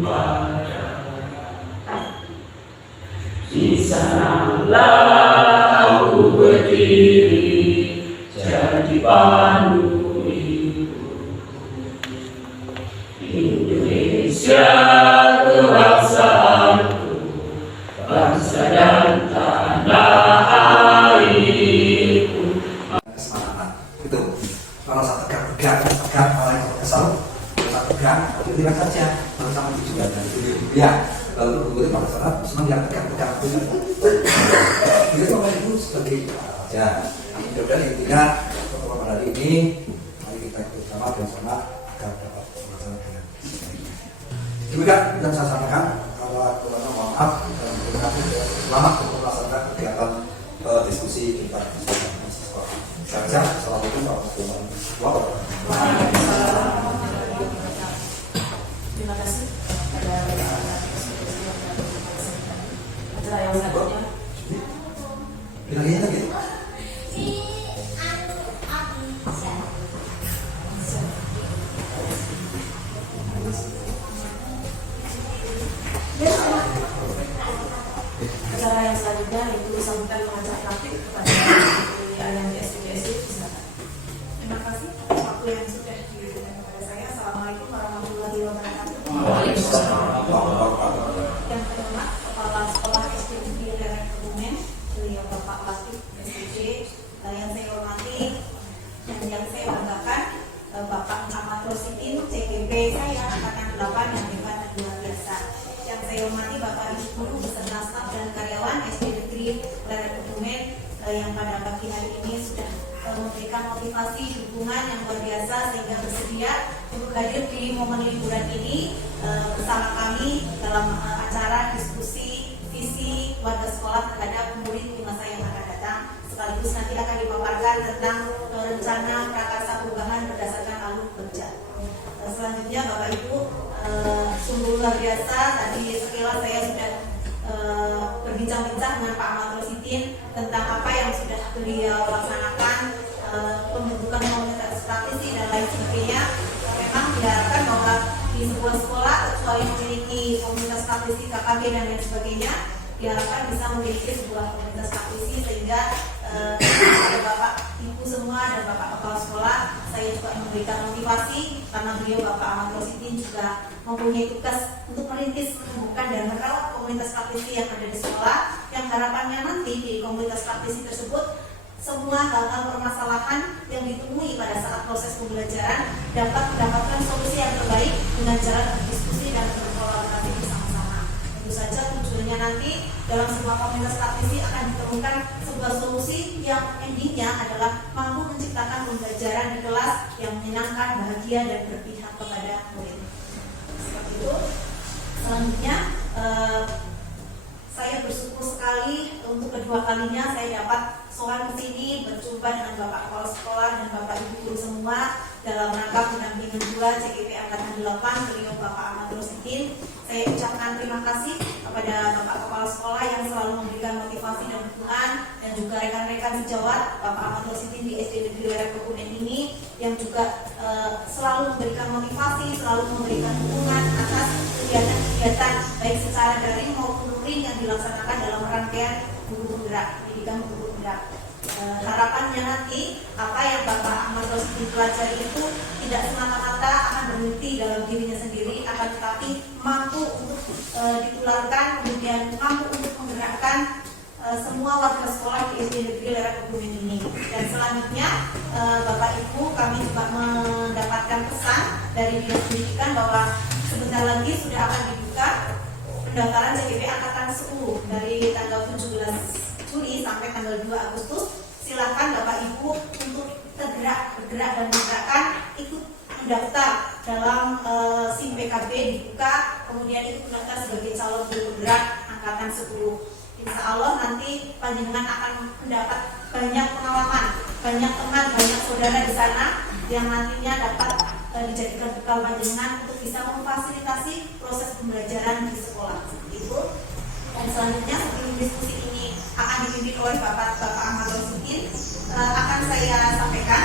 pada di sanalah aku berdiri jadi pandu ibu. Indonesia kebangsaanku, bangsa dan tanah airku. Kesemangat itu kalau saya tegak kalau yang kesal saya tegak itu saja kalau sama tujuan dan itu ya lalu kemudian pada saat senang yang tegak itu bapak ibu sebagai ya mudah-mudahan intinya pada hari ini mari kita ikut sama bersama agar dapat melaksanakan dengan baik. Juga yang saya sampaikan kalau kurang maaf selamat untuk melaksanakan kegiatan diskusi tentang mahasiswa. Assalamualaikum warahmatullahi wabarakatuh. Terima kasih pada acara yang selanjutnya. Bilangnya lagi. Acara yang selanjutnya itu sambutan mengajak praktik kepada Aliansi SDGSD. Silakan. Terima kasih waktu yang sudah diberikan kepada saya. Assalamualaikum warahmatullahi wabarakatuh. Yang pertama, Kepala Sekolah SD Negeri Lereng Kebumen, beliau Bapak Latif SDG, yang saya hormati dan yang saya banggakan, Bapak Ahmad Rosidin, CGB saya angkatan 8 yang hebat dan luar biasa. Yang saya hormati Bapak Ibu Guru beserta staf dan karyawan SD Negeri Lereng Kebumen yang pada pagi hari ini sudah memberikan motivasi dukungan yang luar biasa sehingga bersedia untuk hadir di momen liburan ini bersama kami dalam acara diskusi visi warga sekolah terhadap murid di masa yang akan datang, sekaligus nanti akan dipaparkan tentang rencana prakarsa perubahan berdasarkan alur kerja. Selanjutnya Bapak Ibu, sungguh luar biasa, tadi sekilas saya sudah berbincang-bincang dengan Pak Ahmad Rosidin tentang apa yang sudah beliau laksanakan, pembentukan komunitas praktisi dan lain sebagainya. Memang diharapkan bahwa di sebuah sekolah kecuali memiliki komunitas praktisi KKB dan lain sebagainya, diharapkan bisa memiliki sebuah komunitas praktisi sehingga Bapak Ibu semua dan Bapak Kepala Sekolah saya juga memberikan motivasi karena beliau Bapak Ahmad Rosidin juga mempunyai tugas untuk merintis, menumbuhkan dan merawat komunitas praktisi yang ada di sekolah, yang harapannya nanti di komunitas praktisi tersebut semua hal-hal permasalahan yang ditemui pada saat proses pembelajaran dapat mendapatkan solusi yang terbaik dengan cara berdiskusi dan berkolaborasi bersama-sama. Tentu saja tujuannya nanti dalam sebuah komunitas praktisi akan ditemukan sebuah solusi yang endingnya adalah mampu menciptakan pembelajaran di kelas yang menyenangkan, bahagia dan berpihak kepada murid. Seperti itu. Selanjutnya saya bersyukur sekali untuk kedua kalinya saya dapat soal ke sini berjumpa dengan Bapak Kepala Sekolah dan Bapak Ibu Guru semua dalam rangka pendampingan 2 CGP Angkatan 8 beliau Bapak Ahmad Rosidin. Saya ucapkan terima kasih kepada Bapak Kepala Sekolah yang selalu memberikan motivasi dan dukungan, dan juga rekan-rekan sejawat Bapak Ahmad Rosidin di SD Negeri Lereng Kebumen ini yang juga selalu memberikan motivasi, selalu memberikan dukungan atas kegiatan-kegiatan baik secara daring maupun luring yang dilaksanakan dalam rangkaian guru penggerak, pendidikan guru penggerak. Harapannya nanti apa yang Bapak Ahmad Rosidin pelajari itu tidak semata-mata akan berhenti dalam dirinya sendiri, akan tetapi mampu untuk ditularkan, kemudian mampu untuk menggerakkan semua warga sekolah di SD Negeri Lereng Kebumen ini. Dan selanjutnya Bapak Ibu, kami juga mendapatkan pesan dari Dinas Pendidikan bahwa sebentar lagi sudah akan dibuka pendaftaran CGP Angkatan 10 dari tanggal 17 Juli sampai tanggal 2 Agustus. Silakan Bapak Ibu untuk bergerak dan menggerakkan ikut mendaftar dalam SIM PKB dibuka, kemudian ikut mendaftar sebagai calon guru penggerak Angkatan 10. Insya Allah nanti panjenengan akan mendapat banyak pengalaman, banyak teman, banyak saudara di sana yang nantinya dapat dijadikan bekal panjenengan untuk bisa memfasilitasi proses pembelajaran di sekolah. Itu. Dan selanjutnya sebelum diskusi ini akan dipimpin oleh Bapak Ahmad Rosidin, akan saya sampaikan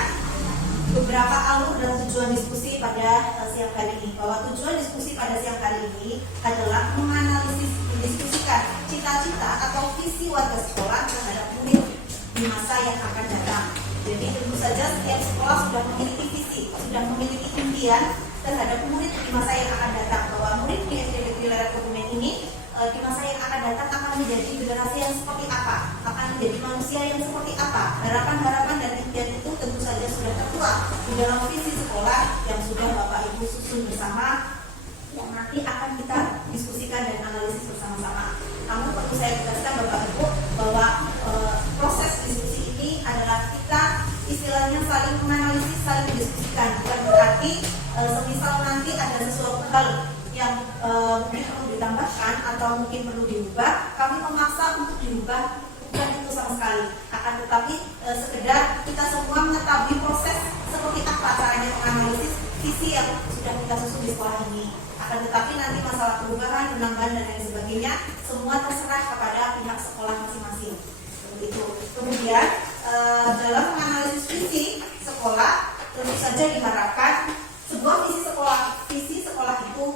beberapa alur dan tujuan diskusi pada siang hari ini, bahwa tujuan diskusi pada siang hari ini adalah mendiskusikan cita-cita atau visi warga sekolah terhadap murid di masa yang akan datang. Jadi tentu saja setiap sekolah sudah memiliki visi, sudah memiliki impian terhadap murid di masa yang akan datang, bahwa murid di SD Negeri Leret Kebumen ini di masa yang akan datang akan menjadi generasi yang seperti apa, akan menjadi manusia yang seperti apa. Harapan-harapan dan impian itu tentu saja sudah tertuang di dalam visi sekolah yang sudah Bapak Ibu susun bersama, yang nanti akan kita diskusikan dan analisis bersama-sama. Namun perlu saya tegaskan Bapak Ibu bahwa proses diskusi ini adalah kita istilahnya saling menganalisis, saling mendiskusikan, bukan berarti semisal nanti ada sesuatu hal yang mungkin perlu ditambahkan atau mungkin perlu diubah, kami memaksa untuk diubah, bukan itu sama sekali. Akan tetapi sekedar kita semua mengetahui proses seperti apa caranya menganalisis visi yang sudah kita susun di sekolah ini. Akan tetapi nanti masalah perubahan, penambahan dan lain sebagainya semua terserah kepada pihak sekolah masing-masing. Begitu. Kemudian dalam menganalisis visi sekolah tentu saja diharapkan sebuah visi sekolah itu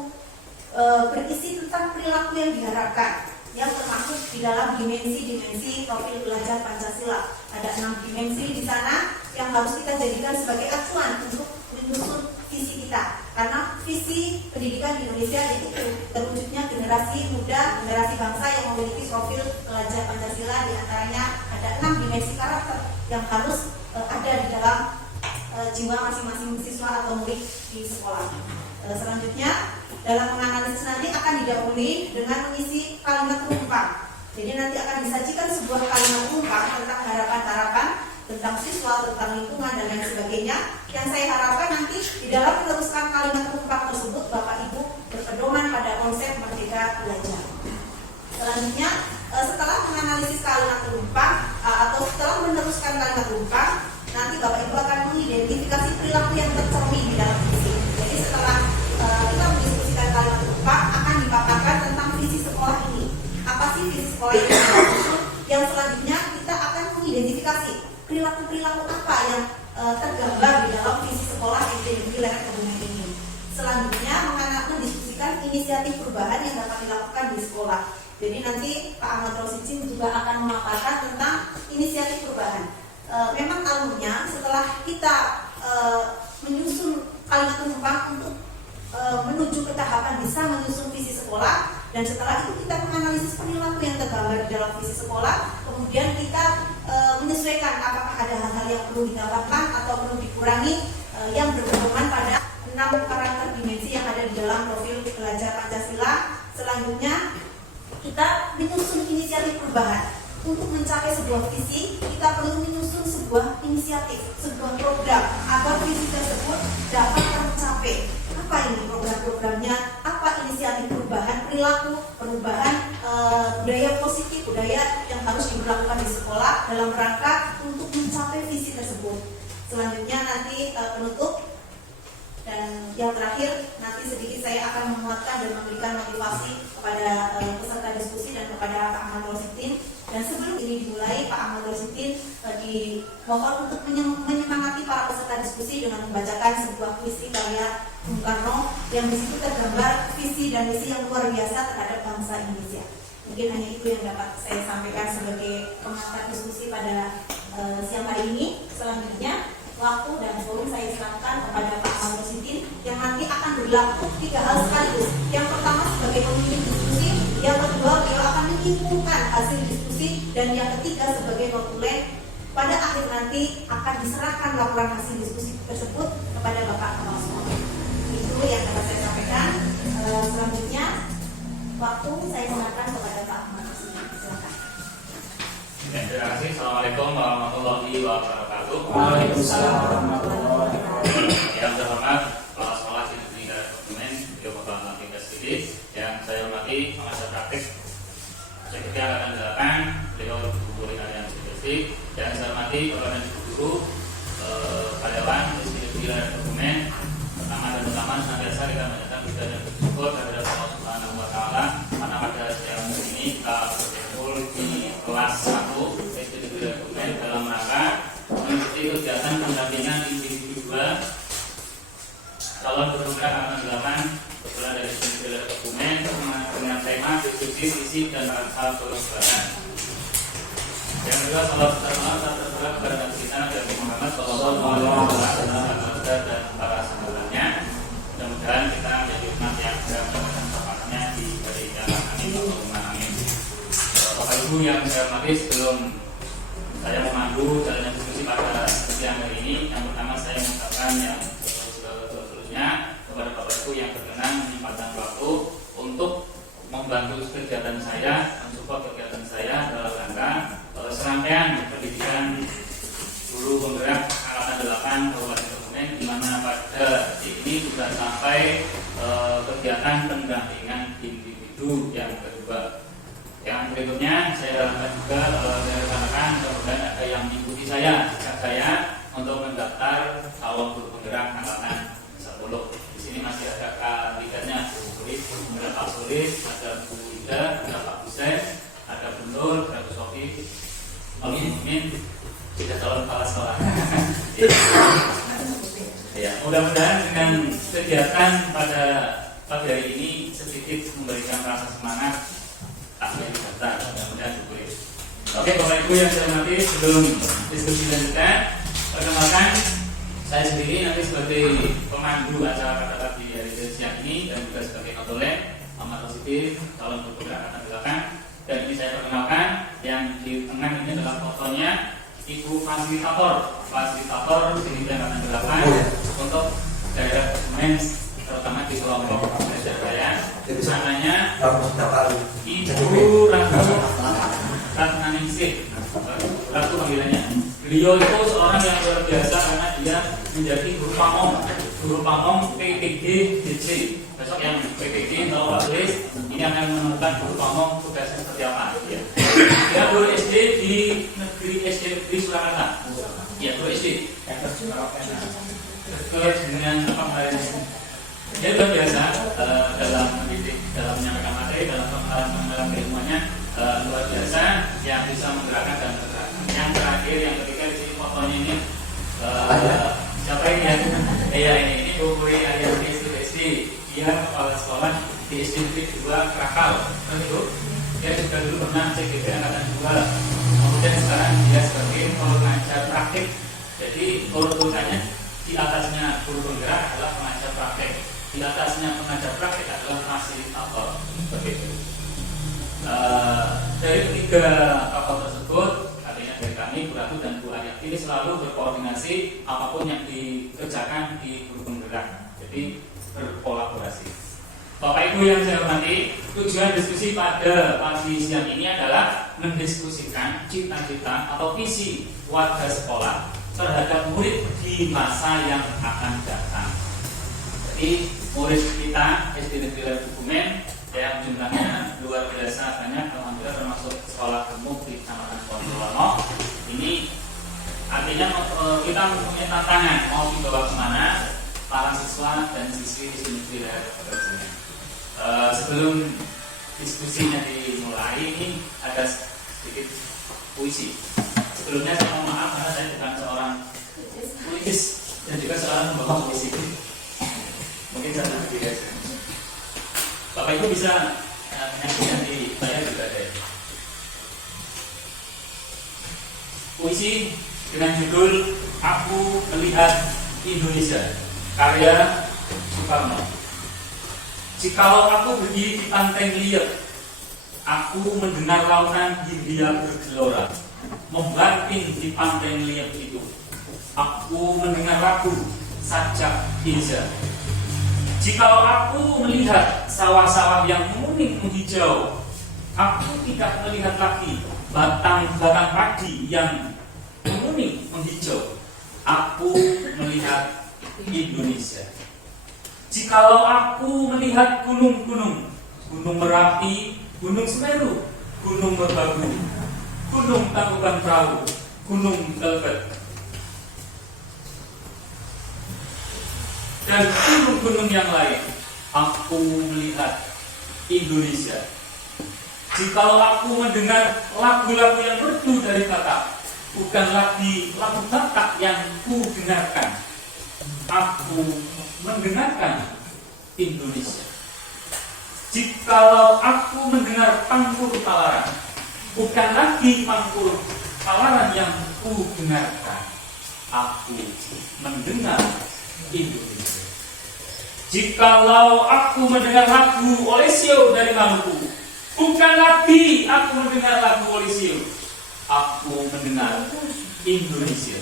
berisi tentang perilaku yang diharapkan, yang termasuk di dalam dimensi profil belajar Pancasila. Ada 6 dimensi di sana yang harus kita jadikan sebagai acuan untuk menyusun visi kita. Karena visi pendidikan di Indonesia itu terwujudnya generasi muda, generasi bangsa yang memiliki profil belajar Pancasila. Di antaranya ada 6 dimensi karakter yang harus ada di dalam jiwa masing-masing siswa atau murid di sekolah. Selanjutnya dalam menganalisis nanti akan didahului dengan mengisi kalimat penumpang. Jadi nanti akan disajikan sebuah kalimat penumpang tentang harapan-harapan, tentang siswa, tentang lingkungan dan lain sebagainya. Yang saya harapkan nanti di dalam meneruskan kalimat penumpang tersebut Bapak Ibu berpedoman pada konsep merdeka belajar. Selanjutnya setelah menganalisis kalimat penumpang atau setelah meneruskan kalimat penumpang, nanti Bapak Ibu akan mengidentifikasi perilaku yang tercermin di dalam visi. Jadi setelah kita mendiskusikan kalimat penumpang, akan dipaparkan tentang visi sekolah ini. Apa sih visi sekolah ini? Yang selanjutnya kita akan mengidentifikasi perilaku-perilaku apa yang tergambar di dalam visi sekolah SD Negeri Leret Kebumen ini. Selanjutnya mendiskusikan inisiatif perubahan yang dapat dilakukan di sekolah. Jadi nanti Pak Ahmad Rosidin juga akan memaparkan tentang inisiatif perubahan. Memang alurnya setelah kita menyusun kalimat penumpang untuk menuju ke tahapan bisa menyusun visi sekolah, dan setelah itu kita menganalisis perilaku yang tergambar di dalam visi sekolah, kemudian kita menyesuaikan apakah ada hal-hal yang perlu ditambahkan atau perlu dikurangi yang berpedoman pada 6 karakter dimensi yang ada di dalam profil belajar Pancasila. Selanjutnya kita menyusun inisiatif perubahan. Untuk mencapai sebuah visi, kita perlu menyusun sebuah inisiatif, sebuah program agar visi tersebut dapat tercapai. Apa ini program-programnya? Apa inisiatif perubahan perilaku, perubahan budaya positif, budaya yang harus diberlakukan di sekolah dalam rangka untuk mencapai visi tersebut. Selanjutnya nanti penutup dan yang terakhir nanti sedikit saya akan menguatkan dan memberikan motivasi kepada peserta diskusi dan kepada Pak Ahmad Rosidin. Dan sebelum ini dimulai, Pak Ahmad Rosidin dimohon untuk menyemangati para peserta diskusi dengan membacakan sebuah puisi karya Bung Karno yang di situ tergambar visi dan misi yang luar biasa terhadap bangsa Indonesia. Mungkin hanya itu yang dapat saya sampaikan sebagai pengantar diskusi pada siang hari ini. Selanjutnya waktu dan forum saya serahkan kepada Pak Ahmad Rosidin yang nanti akan berlaku 3 hal sekaligus. Yang pertama sebagai pemimpin diskusi, yang kedua beliau akan menyimpulkan hasil diskusi, dan yang ketiga sebagai notulen. Pada akhir nanti akan diserahkan laporan hasil diskusi tersebut kepada Bapak Kepala Sekolah. Itu yang dapat saya sampaikan. Selanjutnya waktu saya serahkan kepada Pak Ahmad Rosidin. Silakan. Terima kasih. Assalamualaikum warahmatullahi wabarakatuh. Waalaikumsalam warahmatullahi wabarakatuh. Yang terhormat Kepala Sekolah di Negeri Leret Kebumen, Beliau Bapak Latif Sidiki, yang saya hormati pengajar praktik Sekretariat Angkatan 8, beliau Ibu Rina Sidiki, yang saya hormati Bapak dan Ibu Guru, karyawan SD Negeri Leret Kebumen. Pertama dan utama senantiasa kita menyatakan puja dan bersyukur kepada Allah Subhanahu Wa Taala karena pada siang ini kita berkumpul di kelas 1 SD Negeri Leret Kebumen dalam rangka mengikuti kegiatan pendampingan individu 2 calon hadis, isi dan hal kelembaran. Yang kedua, salat terpulang kepada Nabi kita Nabi Muhammad Sallallahu Alaihi Wasallam dan para sahabatnya. Mudah-mudahan kita menjadi umat yang mendapatkan syafaatnya di hari kiamat. Amin. Amin. Bapak Ibu yang saya hormati, sebelum saya memandu jalannya diskusi pada siang hari ini, yang pertama saya mengucapkan yang seterusnya kepada Bapak Ibu yang berkenan menyempatkan waktu untuk membantu kegiatan saya, mensupport kegiatan saya dalam rangka serangkaian pendidikan guru penggerak angkatan 8 Kabupaten Kebumen, di mana pada ini sudah sampai kegiatan pendampingan individu yang kedua. Yang berikutnya saya harapkan juga saya rencanakan mudah-mudahan ada yang mengikuti saya untuk mendaftar calon guru penggerak angkatan 10. Di sini masih ada kandidatnya Bu Sulis, ada Pak Sulis, ada Bu Ida, ada Pak Hussein, ada Bu Nur, ada Bu Sofi. Amin. Tidak calon kepala sekolah. Ya, mudah-mudahan dengan kegiatan pada pagi hari ini sedikit memberikan rasa semangat tak daftar. Mudah-mudahan syukur. Oke, Bapak Ibu yang saya hormati, sebelum diskusi lanjutkan, perkenalkan saya sendiri nanti sebagai pemandu acara kata-kata di hari siang ini dan juga sebagai konsultan Ahmad Rosidi, calon guru angkatan 8. Dan ini saya perkenalkan, yang di tengah ini adalah fotonya Ibu fasilitator di angkatan 8 untuk daerah Kebumen, terutama di kelompok belajar saya. Namanya Ibu Ratnaningsih, Ratu panggilannya. Beliau itu seorang yang luar biasa karena dia menjadi guru pamong PPG DC. Besok yang PPG atau Pak Sulis ini akan menemukan guru pamong tugasnya seperti apa. Ya. Dia guru SD di negeri SD di Surakarta. Ya, guru SD. Dengan apa kemarin? Dia luar biasa dalam mendidik, dalam menyampaikan materi, dalam pengenalan keilmuannya luar biasa yang bisa menggerakkan dan bergerak. Yang terakhir, yang ketiga di sini fotonya ini siapa ini ya? Ini Bu Puri Ariyanti SD. Dia kepala sekolah di SD Negeri 2 Krakal. Dia juga dulu pernah CGP angkatan 2. Kemudian sekarang dia sebagai pengajar praktik. Jadi urutannya di atasnya guru penggerak adalah pengajar praktik. Di atasnya pengajar praktik adalah fasilitator. Begitu. Dari ketiga tokoh tersebut, artinya dari kami, Bu Ratu dan Bu Ariyanti, ini selalu berkoordinasi apapun yang dikerjakan di guru penggerak. Jadi berkolaborasi. Bapak Ibu yang saya hormati, tujuan diskusi pada pagi siang ini adalah mendiskusikan cita-cita atau visi warga sekolah terhadap murid di masa yang akan datang. Jadi murid kita SD Negeri Kebumen yang jumlahnya luar biasa banyak, alhamdulillah, termasuk sekolah gemuk di Kecamatan Pondorono. Ini artinya kita mempunyai tantangan mau dibawa kemana para siswa dan siswi di Negeri Kebumen. Sebelum diskusinya dimulai, ini ada sedikit puisi. Sebelumnya saya mohon maaf karena saya bukan seorang puitis dan juga seorang pembawa puisi. Mungkin saya nanti guys. Bapak Ibu bisa menyaksikan di layar juga ada. Puisi dengan judul Aku Melihat Indonesia, karya Soekarno. Jikalau aku berdiri di pantai Liat, aku mendengar lautan Hindia bergelora, membanting di pantai Liat itu. Aku mendengar lagu sajak Indonesia. Jikalau aku melihat sawah-sawah yang menguning menghijau, aku tidak melihat lagi batang-batang padi yang menguning menghijau. Aku melihat Indonesia. Jikalau aku melihat gunung-gunung, Gunung Merapi, Gunung Semeru, Gunung Merbabu, Gunung Tangkuban Perahu, Gunung Velvet, dan gunung-gunung yang lain, aku melihat Indonesia. Jikalau aku mendengar lagu-lagu yang merdu dari Batak, bukan lagi lagu Batak yang ku dengarkan, aku mendengarkan Indonesia. Jikalau aku mendengar pangkur tawaran, bukan lagi pangkur tawaran yang ku dengarkan, aku mendengar Indonesia. Jikalau aku mendengar lagu Olesio dari Maluku, bukan lagi aku mendengar lagu Olesio, aku mendengar Indonesia.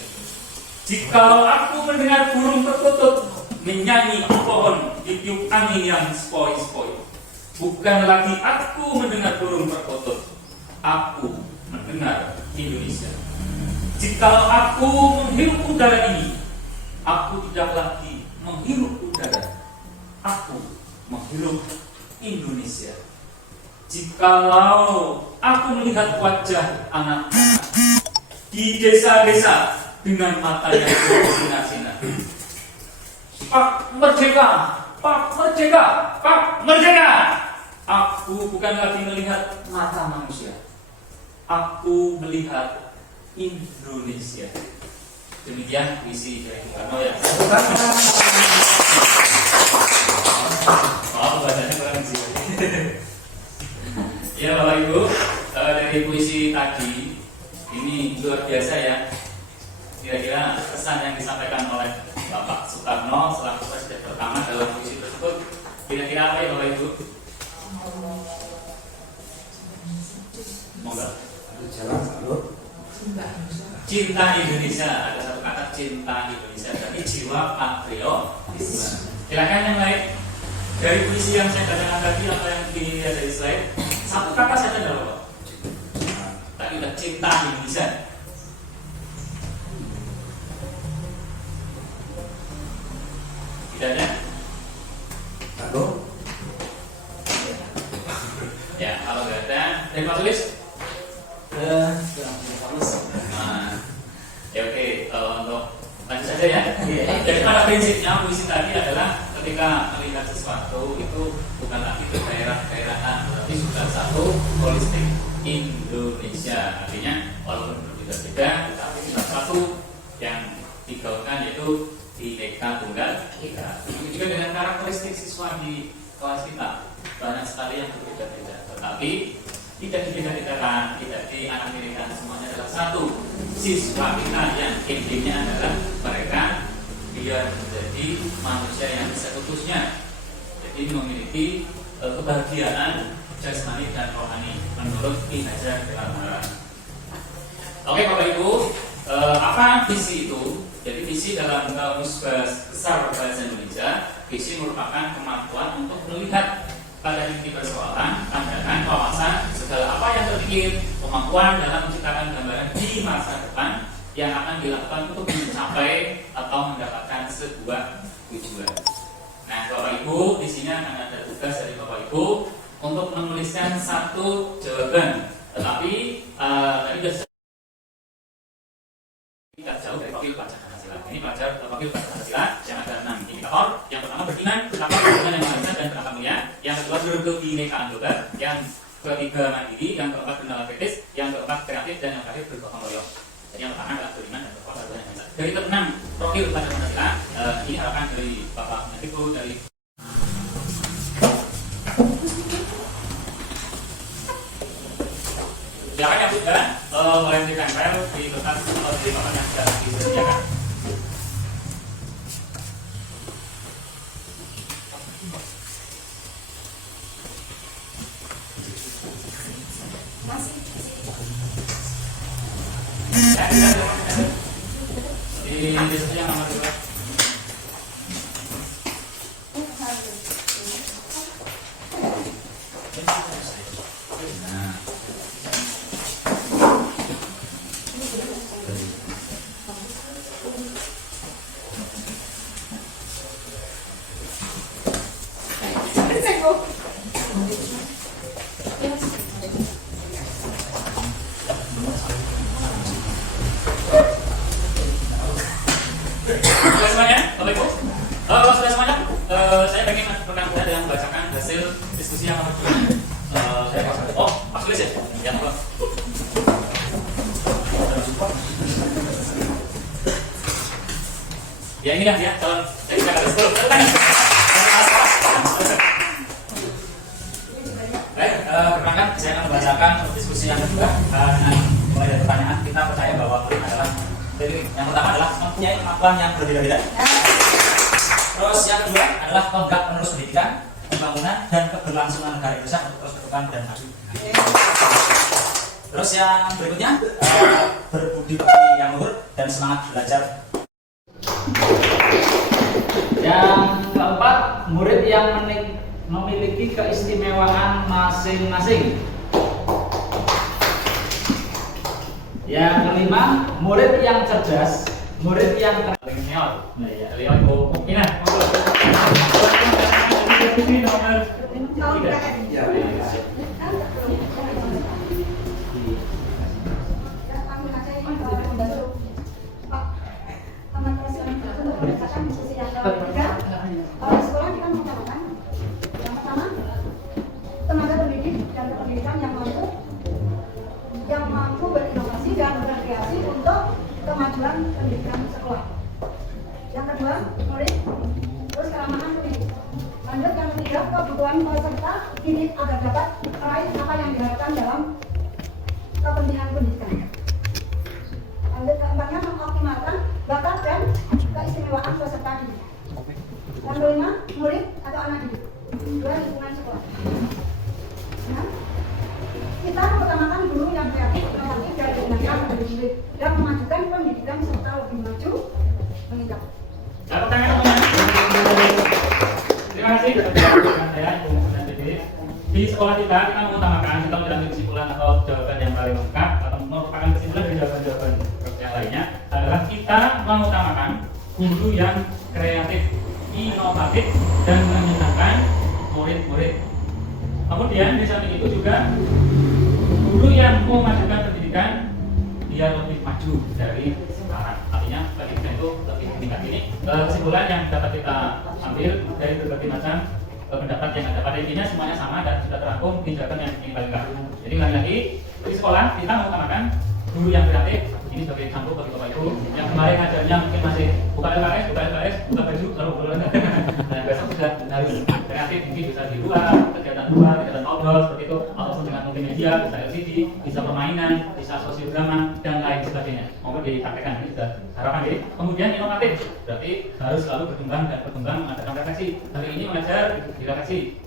Jikalau aku mendengar burung perkutut menyanyi di pohon ditiup angin yang sepoi-sepoi, bukan lagi aku mendengar burung perkutut, aku mendengar Indonesia. Jikalau aku menghirup udara ini, aku tidak lagi menghirup udara, aku menghirup Indonesia. Jikalau aku melihat wajah anak-anak di desa-desa dengan mata yang bersinar-sinar, Pak Merdeka, Pak Merdeka, Pak Merdeka, aku bukan lagi melihat mata manusia, aku melihat Indonesia. Demikian puisi dari Soekarno ya. Maaf bahasanya kurang sih. Ya Bapak Ibu, dari puisi tadi ini luar biasa ya. Kira-kira pesan yang disampaikan oleh Bapak Soekarno selaku presiden pertama dalam puisi tersebut kira-kira apa ya Bapak Ibu? Monggo. Jalan lalu Cinta Indonesia, ada satu kata cinta Indonesia, tapi jiwa patriotisme. Silakan yang lain. Dari puisi yang saya bacakan tadi apa yang dilihat dari slide, satu kata saja adalah apa? Tadi udah cinta Indonesia. Tidak ada? lalu Ya, kalau nggak ada, dari Pak Tulis? Nah, ya oke, untuk lanjut saja ya. Jadi pada prinsipnya puisi tadi adalah ketika melihat sesuatu itu bukan lagi daerah-daerahan, tetapi sudah satu holistik Indonesia. Artinya walaupun berbeda-beda, tetapi sudah satu yang digaungkan yaitu Bhinneka Tunggal Ika. Begitu juga dengan karakteristik siswa di kelas kita, banyak sekali yang berbeda-beda, tetapi tidak dibeda-bedakan, tidak dianaktirikan, semuanya adalah satu. Siswa kita yang intinya adalah mereka biar menjadi manusia yang seutuhnya, jadi memiliki kebahagiaan jasmani dan rohani menurut Ki Hajar Dewantara. Oke Bapak Ibu, apa visi itu? Jadi visi dalam Kamus Besar Bahasa Indonesia, visi merupakan kemampuan untuk melihat pada inti persoalan, pandangan, wawasan, segala apa yang terpikir, kemampuan dalam menciptakan gambaran di masa depan yang akan dilakukan untuk mencapai atau mendapatkan sebuah tujuan. Nah, Bapak Ibu, di sini akan ada tugas dari Bapak Ibu untuk menuliskan satu jawaban. Tetapi tadi sudah kita jauh dari profil pelajar Pancasila. Ini pelajar profil pelajar Pancasila yang ada 6 indikator. Yang pertama beriman, bertakwa, berhubungan yang maha dan berangkat mulia. Yang kedua berkebinekaan global. Yang ketiga mandiri. Yang keempat bernalar kritis. Yang keempat kreatif dan yang terakhir bergotong royong. Jadi yang pertama adalah beriman dan bertakwa, berhubungan yang maha. Dari ke-6 profil pelajar Pancasila, ini harapan dari Bapak Menko dari silakan yang sudah boleh ditempel di tempat di tempat yang sudah disediakan. Di desa yang nomor 2. Sudah semuanya, Bapak Ibu? Kalau sudah semuanya, saya pengen rekan-rekan yang membacakan hasil diskusi yang nomor 2. Saya oh, Pak Sulis ya? Ya, Pak. Ya ini dah ya, calon. Jadi saya ada 10. silakan untuk diskusi yang kedua. Dengan mulai dari pertanyaan, kita percaya bahwa murid adalah, jadi yang pertama adalah mempunyai kemampuan yang berbeda-beda. Terus yang kedua adalah tonggak penerus pendidikan, pembangunan dan keberlangsungan negara Indonesia untuk terus berkembang dan maju. Terus yang berikutnya berbudi pekerti yang luhur dan semangat belajar. Yang keempat, murid yang memiliki keistimewaan masing-masing. Yang kelima, murid yang cerdas, murid yang Leon, Leon Pimpinan. Ini nomor 3. Sekolah kita mengutamakan yang pertama tenaga pendidik dan pendidikan yang mampu berinovasi dan berkreasi untuk kemajuan pendidikan sekolah. Yang kedua, murid terus keramahan pendidik. Lanjut yang ketiga, kebutuhan peserta didik agar dapat meraih apa yang diharapkan dalam kepentingan pendidikan. Lanjut keempatnya, mengoptimalkan bakat dan keistimewaan peserta didik. Yang kelima, murid atau anak didik. Dua, lingkungan sekolah. Nah, kita mengutamakan guru yang kreatif, inovatif, dan digunakan menjadi murid dan memajukan pendidikan serta lebih maju meningkat. Pertanyaan nomor 6. Terima kasih sudah bergabung saya, Ibu dan Dede. Di sekolah kita mengutamakan, kita mengambil kesimpulan atau jawaban yang paling lengkap atau merupakan kesimpulan dari jawaban-jawaban yang lainnya adalah kita mengutamakan guru yang kreatif, inovatif, dan menyenangkan murid-murid. Kemudian di samping itu juga guru yang memajukan pendidikan biar lebih maju dari sekarang. Artinya pendidikan itu lebih meningkat. Ini kesimpulan yang dapat kita ambil dari berbagai macam pendapat yang ada. Pada intinya semuanya sama dan sudah terangkum di jawaban yang paling lengkap. Jadi lagi di sekolah kita mengutamakan guru yang kreatif. Ini sebagai contoh bagi Bapak Ibu yang kemarin ngajarnya mungkin masih buka LKS, buka baju, lalu pulang. Dan besok sudah harus kreatif, mungkin bisa di luar, kegiatan outdoor seperti itu, ataupun dengan multimedia, bisa LCD, bisa permainan, bisa sosiodrama dan lain sebagainya. Mohon dipraktekkan ini sudah harapan jadi. Kemudian inovatif, berarti harus selalu berkembang dan berkembang mengadakan refleksi. Hari ini mengajar direfleksi.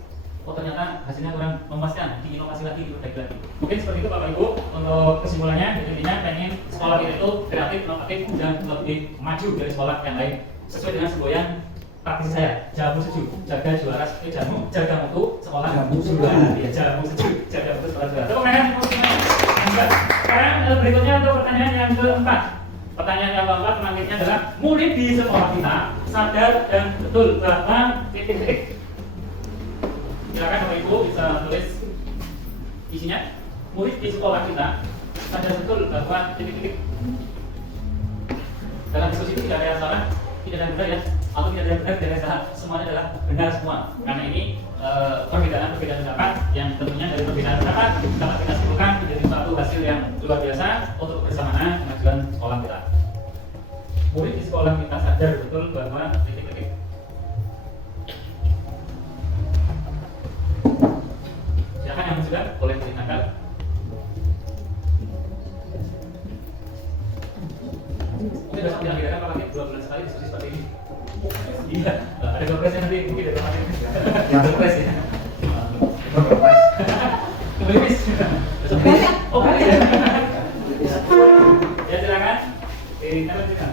Oh ternyata hasilnya kurang memuaskan, diinovasi lagi, diperbaiki lagi. Mungkin seperti itu Bapak Ibu untuk kesimpulannya. Intinya pengen sekolah kita itu kreatif, inovatif dan lebih maju dari sekolah yang lain. Sesuai dengan semboyan praktisi saya, jamu sejuk, jaga juara, jamu, jaga mutu, sekolah jamu juara. Ya jamu sejuk, jaga mutu, sekolah juara. Tepuk tangan untuk semuanya. Sekarang berikutnya untuk pertanyaan yang keempat. Pertanyaan yang keempat selanjutnya adalah murid di sekolah kita sadar dan betul bahwa titik-titik. Silakan Bapak Ibu bisa tulis isinya. Murid di sekolah kita sadar betul bahwa titik-titik. Dalam diskusi itu tidak ada yang salah, tidak ada yang benar ya, atau tidak ada yang benar, tidak ada yang salah. Semuanya adalah benar semua. Karena ini perbedaan pendapat yang tentunya dari perbedaan pendapat dapat kita simpulkan menjadi suatu hasil yang luar biasa untuk kebersamaan kemajuan sekolah kita. Murid di sekolah kita sadar betul bahwa titik-titik. Silakan yang sudah boleh ditangkap. Mungkin besok yang kita pakai 2 bulan sekali diskusi seperti ini. Iya, ada dopresnya nanti mungkin ada tempat ini. Yang dopres ya. Kebebis. Oh, ya. Ya silakan. Kanan kita.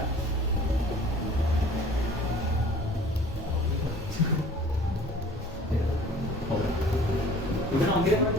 Bukan ongkir apa?